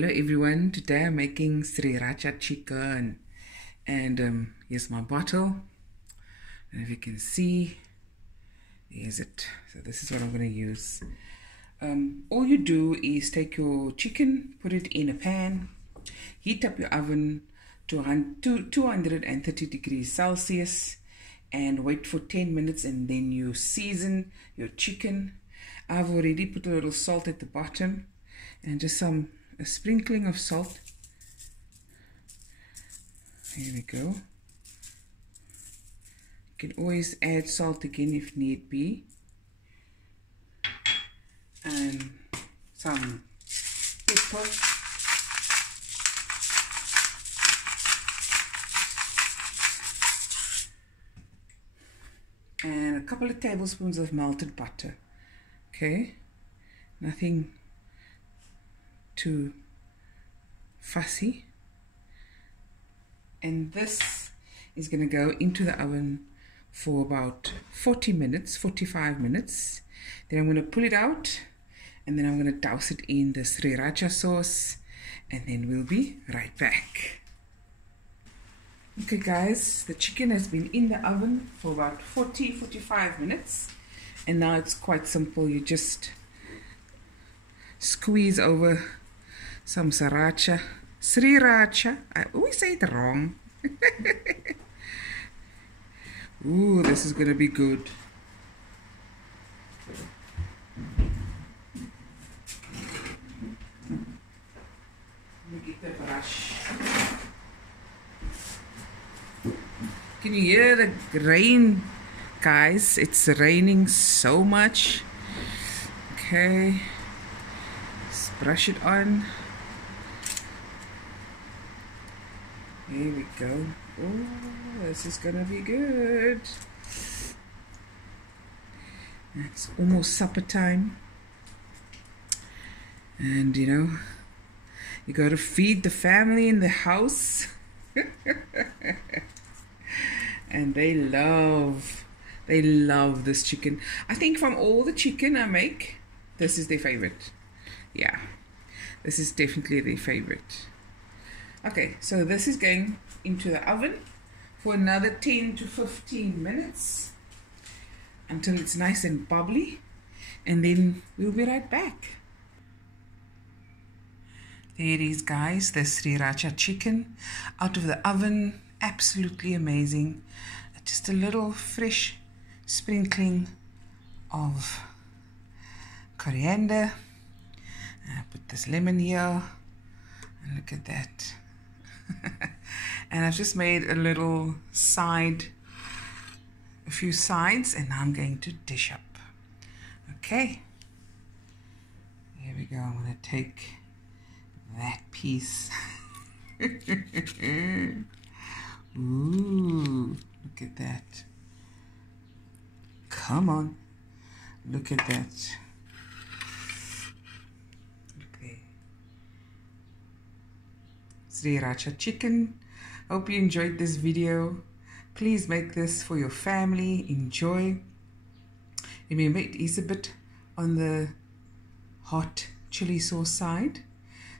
Hello everyone, today I'm making Sriracha Chicken and here's my bottle, and if you can see, here's it. So this is what I'm going to use. All you do is take your chicken, put it in a pan, heat up your oven to 230 degrees Celsius and wait for 10 minutes, and then you season your chicken. I've already put a little salt at the bottom and just a sprinkling of salt. Here we go. You can always add salt again if need be. And some pepper. And a couple of tablespoons of melted butter. Okay, nothing too fussy. And this is going to go into the oven for about 45 minutes. Then I'm going to pull it out, and then I'm going to douse it in the sriracha sauce, and then we'll be right back. Okay guys, the chicken has been in the oven for about 45 minutes, and now it's quite simple. You just squeeze over some sriracha. I always say it wrong. Ooh, this is gonna be good. Let me get the brush. Can you hear the rain, guys? It's raining so much. Okay, let's brush it on. Here we go. Oh, this is gonna be good. It's almost supper time, and you know, you gotta feed the family in the house. And they love this chicken. I think from all the chicken I make, this is their favorite. Yeah, this is definitely their favorite. Okay, so this is going into the oven for another 10 to 15 minutes until it's nice and bubbly, and then we'll be right back. There it is, guys, the sriracha chicken out of the oven. Absolutely amazing. Just a little fresh sprinkling of coriander. I put this lemon here, and look at that. And I've just made a little a few sides, and now I'm going to dish up. Okay, here we go. I'm going to take that piece. Ooh, look at that. Come on, look at that. Okay, Sriracha chicken. Hope you enjoyed this video. Please make this for your family. Enjoy. Remember, it is a bit on the hot chili sauce side,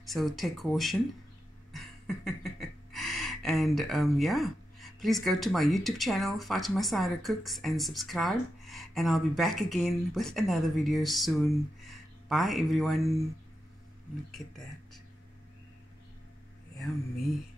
so take caution. And yeah, please go to my YouTube channel, Fatima Cider Cooks, and subscribe, and I'll be back again with another video soon. Bye everyone. Look at that. Yummy.